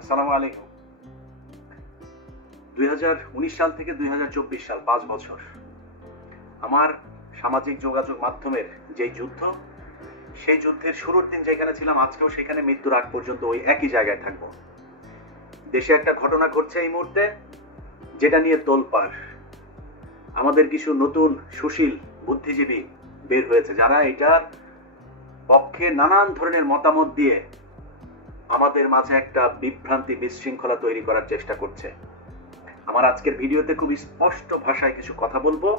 আসসালামু আলাইকুম। 2019 সাল থেকে 2024 সাল 5 বছর আমার সামাজিক যোগাযোগ মাধ্যমের যে যুদ্ধ, সেই যুদ্ধের শুরুর দিন যেখানে ছিলাম আজকেও সেখানে, মৃত্যুর আগ পর্যন্ত ওই একই জায়গায় থাকবো। দেশে একটা ঘটনা ঘটছে এই মুহূর্তে, যেটা নিয়ে তোলপাড়। আমাদের কিছু নতুন সুশীল বুদ্ধিজীবী বের হয়েছে, যারা এটার পক্ষে নানান ধরনের মতামত দিয়ে আমাদের মাঝে একটা বিভ্রান্তি, বিশৃঙ্খলা তৈরি করার চেষ্টা করছে। আমার আজকের ভিডিওতে খুব স্পষ্ট ভাষায় কিছু কথা বলবো,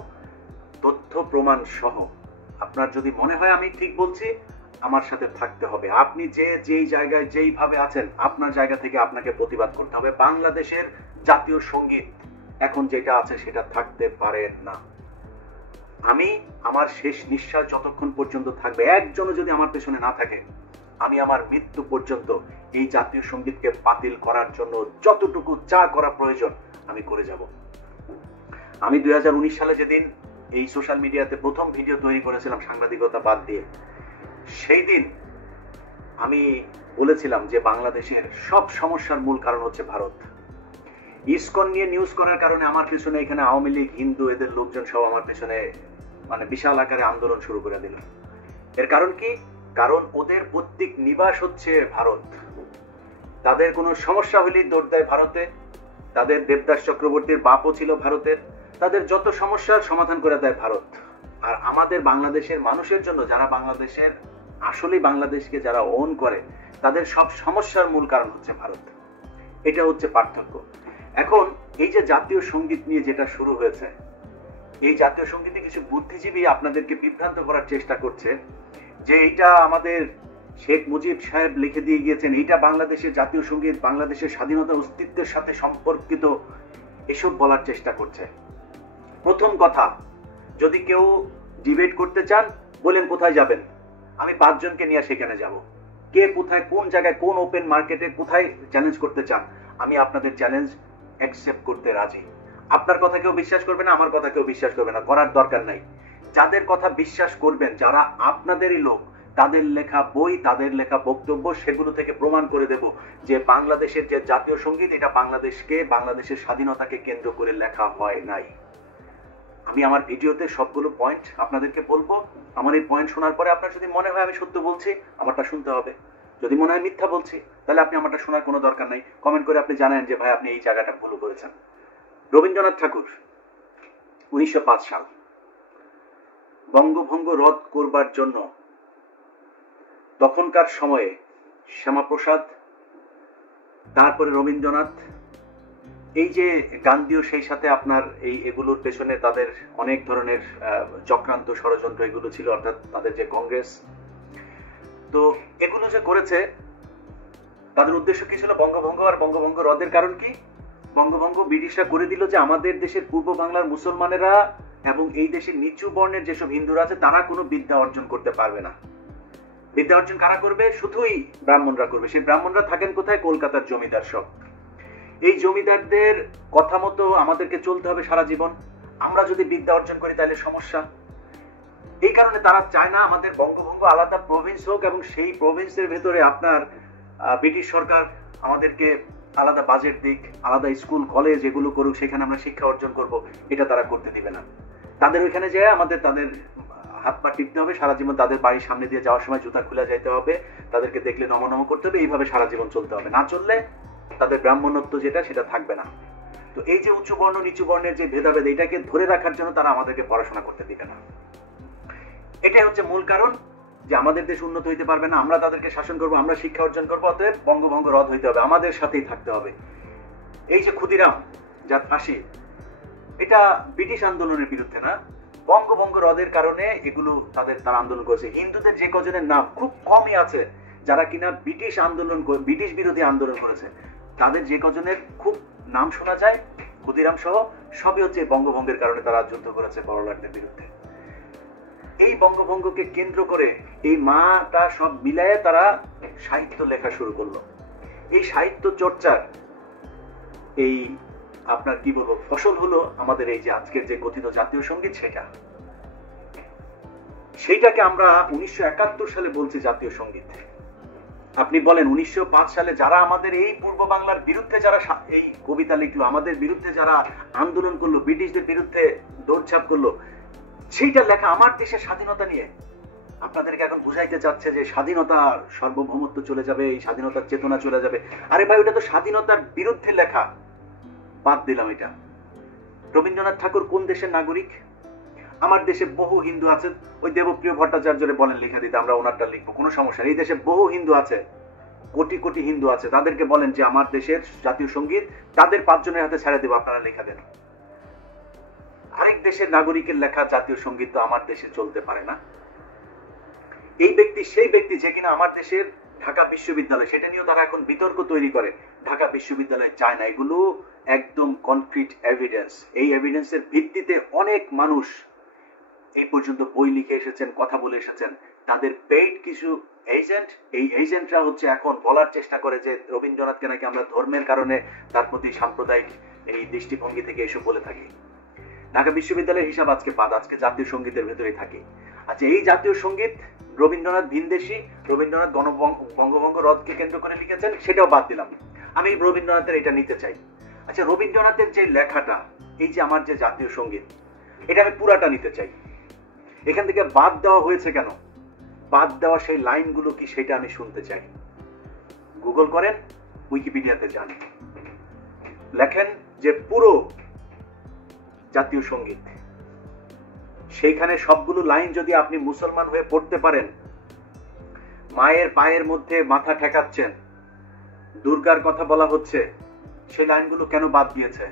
তথ্য প্রমাণ সহ। আপনার যদি মনে হয় আমি ঠিক বলছি, আমার সাথে থাকতে হবে। আপনি যেই জায়গায় যেইভাবে আছেন, আপনার জায়গা থেকে আপনাকে প্রতিবাদ করতে হবে। বাংলাদেশের জাতীয় সঙ্গীত এখন যেটা আছে সেটা থাকতে পারে না। আমি আমার শেষ নিঃশ্বাস যতক্ষণ পর্যন্ত থাকবে, একজনও যদি আমার পেছনে না থাকে, আমি আমার মৃত্যু পর্যন্ত এই জাতীয় সঙ্গীতকে বাতিল করার জন্য যতটুকু যা করা প্রয়োজন আমি করে যাব। আমি 2019 সালে যেদিন এই সোশ্যাল মিডিয়াতে প্রথম ভিডিও তৈরি করেছিলাম সাংবাদিকতা বাদ দিয়ে, সেই দিন আমি বলেছিলাম যে বাংলাদেশের সব সমস্যার মূল কারণ হচ্ছে ভারত। ইসকন নিয়ে নিউজ করার কারণে আমার পিছনে এখানে আওয়ামী লীগ, হিন্দু, এদের লোকজন সব আমার পিছনে বিশাল আকারে আন্দোলন শুরু করে দিল। এর কারণ কি? কারণ ওদের পৈতৃক নিবাস হচ্ছে ভারত। তাদের কোনো সমস্যা হলেই দৌড় দেয় ভারতে। তাদের দেবদাস চক্রবর্তীর বাপও ছিল ভারতের। তাদের যত সমস্যার সমাধান করে দেয় ভারত। আর আমাদের বাংলাদেশের মানুষের জন্য, যারা বাংলাদেশের আসলেই বাংলাদেশকে যারা ওন করে, তাদের সব সমস্যার মূল কারণ হচ্ছে ভারত। এটা হচ্ছে পার্থক্য। এখন এই যে জাতীয় সঙ্গীত নিয়ে যেটা শুরু হয়েছে, এই জাতীয় সঙ্গীতে কিছু বুদ্ধিজীবী আপনাদেরকে বিভ্রান্ত করার চেষ্টা করছে যে এইটা আমাদের শেখ মুজিব সাহেব লিখে দিয়ে গিয়েছেন, এইটা বাংলাদেশের জাতীয় সঙ্গীত, বাংলাদেশের স্বাধীনতার অস্তিত্বের সাথে সম্পর্কিত, এসব বলার চেষ্টা করছে। প্রথম কথা, যদি কেউ ডিবেট করতে চান, বলেন কোথায় যাবেন, আমি 5 জনকে নিয়ে সেখানে যাব। কে কোথায়, কোন জায়গায়, কোন ওপেন মার্কেটে কোথায় চ্যালেঞ্জ করতে চান, আমি আপনাদের চ্যালেঞ্জ অ্যাকসেপ্ট করতে রাজি। আপনার কথা কেউ বিশ্বাস করবে না, আমার কথা কেউ বিশ্বাস করবে না, করার দরকার নাই। যাদের কথা বিশ্বাস করবেন, যারা আপনাদেরই লোক, তাদের লেখা বই, তাদের লেখা বক্তব্য, সেগুলো থেকে প্রমাণ করে দেব যে বাংলাদেশের যে জাতীয় সঙ্গীত, এটা বাংলাদেশকে, বাংলাদেশের স্বাধীনতাকে কেন্দ্র করে লেখা হয় নাই। আমি আমার ভিডিওতে সবগুলো পয়েন্ট আপনাদেরকে বলবো। আমার এই পয়েন্ট শোনার পরে আপনার যদি মনে হয় আমি সত্য বলছি, আমারটা শুনতে হবে। যদি মনে হয় মিথ্যা বলছি, তাহলে আপনি আমারটা শোনার কোনো দরকার নাই। কমেন্ট করে আপনি জানেন যে ভাই আপনি এই জায়গাটা ভুল করেছেন। রবীন্দ্রনাথ ঠাকুর 1905 সাল বঙ্গভঙ্গ রদ করবার জন্য তখনকার সময়ে শ্যামাপ্রসাদ, তারপরে রবীন্দ্রনাথ, এই যে গান্ধীও সেই সাথে আপনার এগুলোর পেছনে তাদের অনেক ধরনের চক্রান্ত, ষড়যন্ত্র এগুলো ছিল, অর্থাৎ তাদের যে কংগ্রেস, তো এগুলো যে করেছে, তাদের উদ্দেশ্য কি ছিল? বঙ্গভঙ্গ। আর বঙ্গভঙ্গ রদের কারণ কি? বঙ্গভঙ্গ ব্রিটিশরা করে দিল যে আমাদের দেশের পূর্ব বাংলার মুসলমানেরা এবং এই দেশের নিচু বর্ণের যেসব হিন্দুরা আছে, তারা কোনো বিদ্যা অর্জন করতে পারবে না। বিদ্যা অর্জন কারা করবে? শুধুই ব্রাহ্মণরা করবে। সেই ব্রাহ্মণরা থাকেন কোথায়? কলকাতার জমিদার সব। এই জমিদারদের কথা মতো আমাদেরকে চলতে হবে সারা জীবন। আমরা যদি বিদ্যা অর্জন করি তাহলে সমস্যা। এই কারণে তারা চায় না আমাদের বঙ্গভঙ্গ আলাদা প্রভিন্স হোক, এবং সেই প্রভিন্সের ভেতরে আপনার ব্রিটিশ সরকার আমাদেরকে আলাদা বাজেট দিক, আলাদা স্কুল কলেজ এগুলো করুক, সেখানে আমরা শিক্ষা অর্জন করব, এটা তারা করতে দিবে না। তাদের ওইখানে যেয়ে তাদের হাত পা টিপতে হবে সারা জীবন, তাদের বাড়ির সামনে দিয়ে যাওয়ার সময় জুতা খুলে যাইতে হবে, তাদেরকে দেখলে নম করতে হবে, এইভাবে সারা জীবন চলতে হবে। না চললে তাদের ব্রাহ্মণত্ব যেটা, সেটা থাকবে না। তো এই যে উঁচু বর্ণ নিচু বর্ণের যে ভেদাভেদ, এটাকে ধরে রাখার জন্য তারা আমাদেরকে পড়াশোনা করতে দিবে না। এটাই হচ্ছে মূল কারণ যে আমাদের দেশ উন্নত হইতে পারবে না, আমরা তাদেরকে শাসন করবো, আমরা শিক্ষা অর্জন করবো, অতএব বঙ্গভঙ্গ রদ হইতে হবে, আমাদের সাথেই থাকতে হবে। এই যে ক্ষুদিরাম যার ফাঁসি, এটা ব্রিটিশ আন্দোলনের বিরুদ্ধে না, বঙ্গভঙ্গ রদের কারণে এগুলো তারা আন্দোলন করেছে। হিন্দুদের যে কজনের নাম খুব কমই আছে যারা কিনা ব্রিটিশ আন্দোলন, ব্রিটিশ বিরোধী আন্দোলন করেছে, তাদের যে কজনের খুব নাম শোনা যায়, ক্ষুদিরাম সহ, সবই হচ্ছে বঙ্গভঙ্গের কারণে তারা যুদ্ধ করেছে বড়লাটদের বিরুদ্ধে। এই বঙ্গভঙ্গকে কেন্দ্র করে এই মাটা সব মিলায়ে তারা সাহিত্য লেখা শুরু করলো। এই সাহিত্য চর্চার এই আপনার কি বলবো ফসল হলো আমাদের এই যে আজকের যে কথিত জাতীয় সঙ্গীত, সেইটাকে আমরা 1971 সালে বলছি জাতীয় সঙ্গীত। আপনি বলেন 1905 সালে যারা আমাদের এই পূর্ব বাংলার বিরুদ্ধে যারা এই কবিতা লিখলো, আমাদের বিরুদ্ধে যারা আন্দোলন করলো, ব্রিটিশদের বিরুদ্ধে দৌড়ঝাঁপ করলো, সেইটা লেখা আমার দেশের স্বাধীনতা নিয়ে। আপনাদেরকে এখন বুঝাইতে চাচ্ছে যে স্বাধীনতার সার্বভৌমত্ব চলে যাবে, এই স্বাধীনতার চেতনা চলে যাবে। আরে ভাই, ওটা তো স্বাধীনতার বিরুদ্ধে লেখা। বাদ দিলাম এটা। রবীন্দ্রনাথ ঠাকুর কোন দেশের নাগরিক? আমার দেশে বহু হিন্দু আছে, ওই দেবপ্রিয় ভট্টাচার্যরে বলেন লেখা দিতে, আমরা ওনারটা লিখবো, কোনো সমস্যা নেই। এই দেশে বহু হিন্দু আছে, কোটি কোটি হিন্দু আছে, তাদেরকে বলেন যে আমার দেশের জাতীয় সঙ্গীত তাদের 5 জনের হাতে ছেড়ে দেবো, আপনারা লেখা দেন। আরেক দেশের নাগরিকের লেখা জাতীয় সঙ্গীত তো আমার দেশে চলতে পারে না। এই ব্যক্তি সেই ব্যক্তি যে কিনা আমার দেশের ঢাকা বিশ্ববিদ্যালয়, সেটা নিয়েও তারা এখন বিতর্ক তৈরি করে, ঢাকা বিশ্ববিদ্যালয় চায় না। এগুলো একদম কনক্রিট এভিডেন্স। এই এভিডেন্সের ভিত্তিতে অনেক মানুষ এই পর্যন্ত বই লিখে এসেছেন, কথা বলে এসেছেন। তাদের পেইড কিছু এজেন্ট, এই এজেন্টরা হচ্ছে এখন বলার চেষ্টা করে যে রবীন্দ্রনাথকে নাকি আমরা ধর্মের কারণে তার প্রতি সাম্প্রদায়িক এই দৃষ্টিভঙ্গি থেকে এসব বলে থাকি। ঢাকা বিশ্ববিদ্যালয়ের হিসাব আজকে বাদ, আজকে জাতীয় সঙ্গীতের ভেতরেই থাকে। আচ্ছা, এই জাতীয় সঙ্গীত রবীন্দ্রনাথ ভিনদেশী, রবীন্দ্রনাথ বঙ্গভঙ্গ রদকে কেন্দ্র করে লিখেছেন, সেটাও বাদ দিলাম। আমি রবীন্দ্রনাথের এটা নিতে চাই। আচ্ছা, রবীন্দ্রনাথের যে লেখাটা, এই যে আমার যে জাতীয় সঙ্গীত, এটা আমি পুরাটা নিতে চাই। এখান থেকে বাদ দেওয়া হয়েছে কেন, বাদ দেওয়া সেই লাইনগুলো কি, সেটা আমি শুনতে চাই। গুগল করেন, উইকিপিডিয়াতে যান, লেখেন যে পুরো জাতীয় সঙ্গীত, সেইখানে সবগুলো লাইন যদি আপনি মুসলমান হয়ে পড়তে পারেন, মায়ের পায়ের মধ্যে মাথা ঠেকাচ্ছেন, দুর্গার কথা বলা হচ্ছে, সেই লাইনগুলো কেন বাদ দিয়েছে?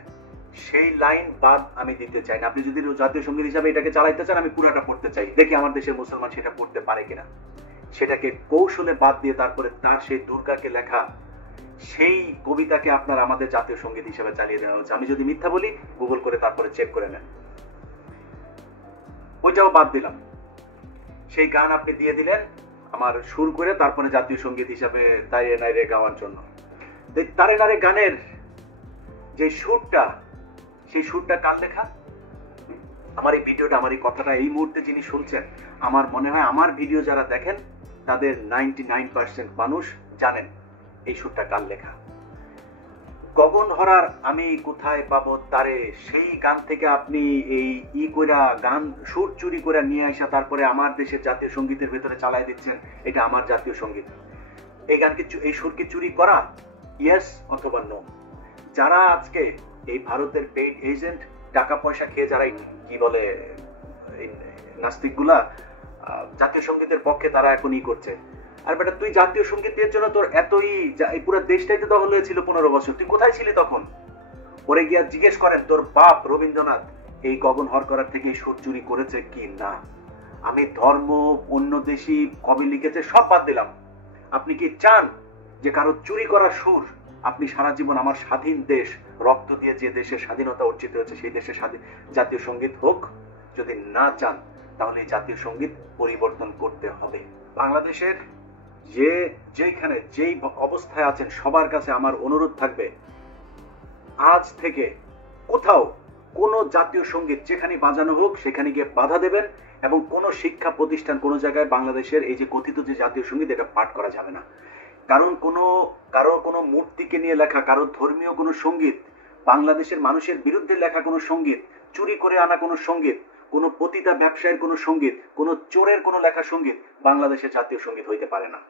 সেই লাইন বাদ আমি দিতে চাই না। আপনি যদি জাতীয় সঙ্গীত হিসাবে এটাকে চালাইতে চান, আমি পুরাটা পড়তে চাই, দেখি আমার দেশের মুসলমান সেটা পড়তে পারে কিনা। সেটাকে কৌশলে বাদ দিয়ে তারপরে তার সেই দুর্গাকে লেখা সেই কবিতাকে আপনার আমাদের জাতীয় সঙ্গীত হিসেবে চালিয়ে দেওয়া হচ্ছে। আমি যদি মিথ্যা বলি, গুগল করে তারপরে চেক করে নেন। ওইটাও বাদ দিলাম। সেই গান আপনি দিয়ে দিলেন আমার সুর করে, তারপরে জাতীয় সঙ্গীত হিসাবে তাইরে নাইরে গাওয়ার জন্য। তারে নারে গানের যে সুরটা, সেই সুরটা কার লেখা? আমার এই ভিডিওটা, আমার এই কথাটা এই মুহূর্তে যিনি শুনছেন, আমার মনে হয় আমার ভিডিও যারা দেখেন তাদের 99% মানুষ জানেন এই সুরটা কার লেখা। গগন হরার আমি কোথায় পাবো তারে, সেই গান থেকে আপনি এই কইরা গান সুর চুরি করে নিয়ে আসা, তারপরে আমার দেশের জাতীয় সঙ্গীতের ভেতরে চালাই দিচ্ছেন, এটা আমার জাতীয় সঙ্গীত। এই গানকে, এই সুরকে চুরি করা, ইয়েস অথবা নো? যারা আজকে এই ভারতের পেইড এজেন্ট, টাকা পয়সা খেয়ে যারা কি বলে নাস্তিকগুলা জাতীয় সঙ্গীতের পক্ষে, তারা এখন করছে। আর বেটা, তুই জাতীয় সঙ্গীতের জন্য তোর এতই, এই পুরো দেশটাই তো দখল হয়েছিল 15 বছর, তুই কোথায় ছিলি তখন? ওরে গিয়া জিজ্ঞেস করেন তোর বাপ রবীন্দ্রনাথ এই গগন হর করার থেকে সুর চুরি করেছে কি না। আমি ধর্ম, অন্য দেশি কবি লিখেছে সব বাদ দিলাম। আপনি কি চান যে কারো চুরি করা সুর আপনি সারা জীবন আমার স্বাধীন দেশ, রক্ত দিয়ে যে দেশের স্বাধীনতা অর্জিত হয়েছে সেই দেশের জাতীয় সঙ্গীত হোক? যদি না চান, তাহলে এই জাতীয় সঙ্গীত পরিবর্তন করতে হবে। বাংলাদেশের যেখানে যেই অবস্থায় আছেন, সবার কাছে আমার অনুরোধ থাকবে, আজ থেকে কোথাও কোন জাতীয় সঙ্গীত যেখানে বাজানো হোক সেখানে গিয়ে বাধা দেবেন, এবং কোন শিক্ষা প্রতিষ্ঠান, কোন জায়গায় বাংলাদেশের এই যে কথিত যে জাতীয় সঙ্গীত, এটা পাঠ করা যাবে না। কারণ কারো কোনো মূর্তিকে নিয়ে লেখা, কারো ধর্মীয় কোনো সঙ্গীত, বাংলাদেশের মানুষের বিরুদ্ধে লেখা কোনো সঙ্গীত, চুরি করে আনা কোনো সঙ্গীত, কোনো পতিতা ব্যবসায়ের কোনো সঙ্গীত, কোনো চোরের কোনো লেখা সঙ্গীত বাংলাদেশের জাতীয় সঙ্গীত হইতে পারে না।